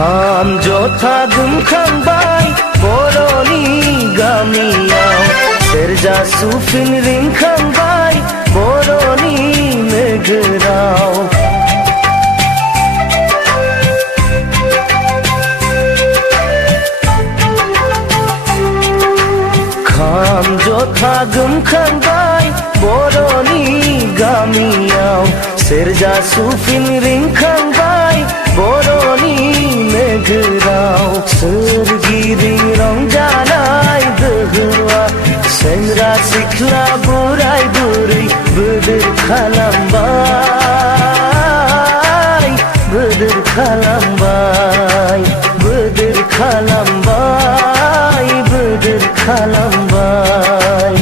खाम जथा गोमखांबाय बर'नि गामियाव सेरजा सुफिन रिंखांबाय बर'नि नोगोराव। खाम जथा गोमखांबाय बर'नि गामियाव सेरजा सुफिन रिंखांबाय बर'नि नोगोराव। सोरगिदिं रंजानाय दोहौआ सेंग्रा सिख्ला बोराय बुरै बोदोर खालामबाय बोदोर खालामबाय बोदोर खालामबाय बोदोर खालामबाय।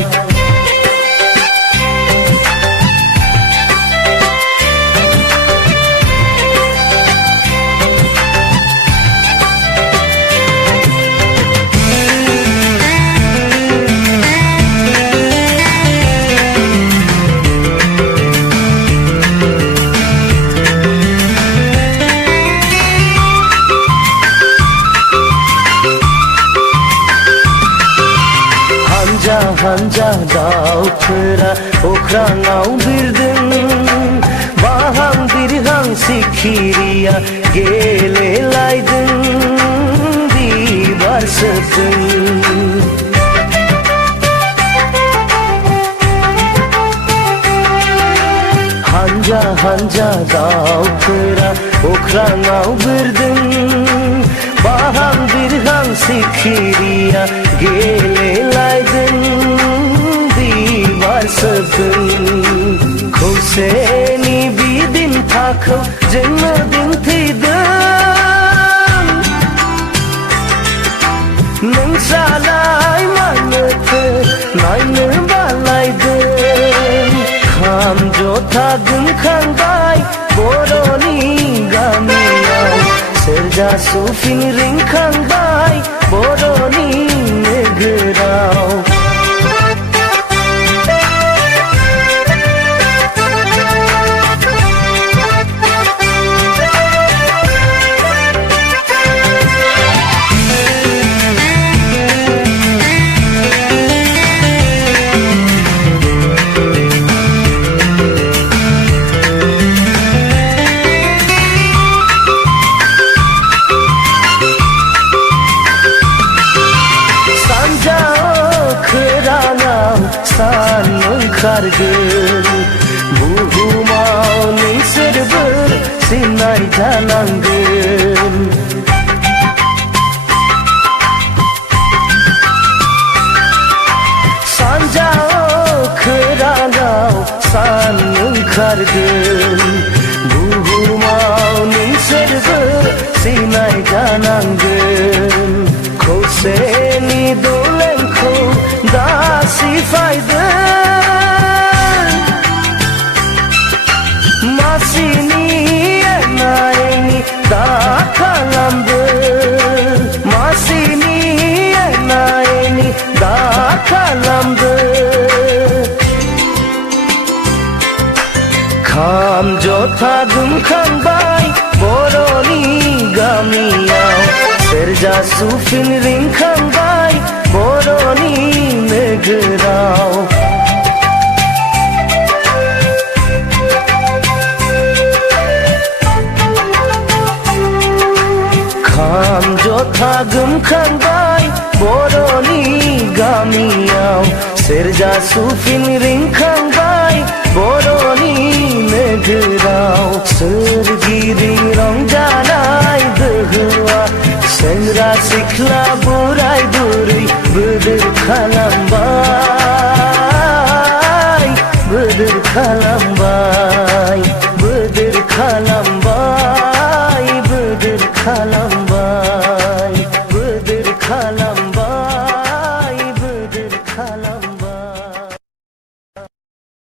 हानजा दाउफोरा अख्राङाव बिरदों बाहां बिरहां सिखिरिया गेलेलायदों बिबार सोबदों। हानजा हानजा दाउफोरा अख्राङाव बिरदों बाहां बिरहां सिखिरिया गेलेलायदों बिबार सोबदों। खौसेनि बिदिन्थाखौ जोंनो दिन्थिदों नोंस्रालाय मानोथो नायनो बालायदों। खाम जथा गोमखांबाय बर'नि गामियाव सेरजा सुफिन रिंखांबाय बर'नि नोगोराव। सान ओंखारगोन बुहुमाव नोंसोरबो सिनाय जानांगोन। सानजा खोराङाव सान ओंखारगोन बुहुमाव नोंसोरबो सिनाय जानांगोन। खौसेनि दोलेंखौ दासिफायदों मासिनि एनायनि दा खालामदों मासिनि एनायनि दा खालामदों। खाम जथा गोमखांबाय बर'नि गामियाव सेरजा सुफिन रिंखांबाय बर'नि नोगोराव। खाम जथा गोमखांबाय बर'नि गामियाव सेरजा सुफिन रिंखांबाय बर'नि नोगोराव। सोरगिदिं रंजानाय दोहौआ सेंग्रा सिख्ला बोराय बुरै बोदोर खालामबाय बोदोर खालामबाय बोदोर खालामबाय बोदोर खालामबाय।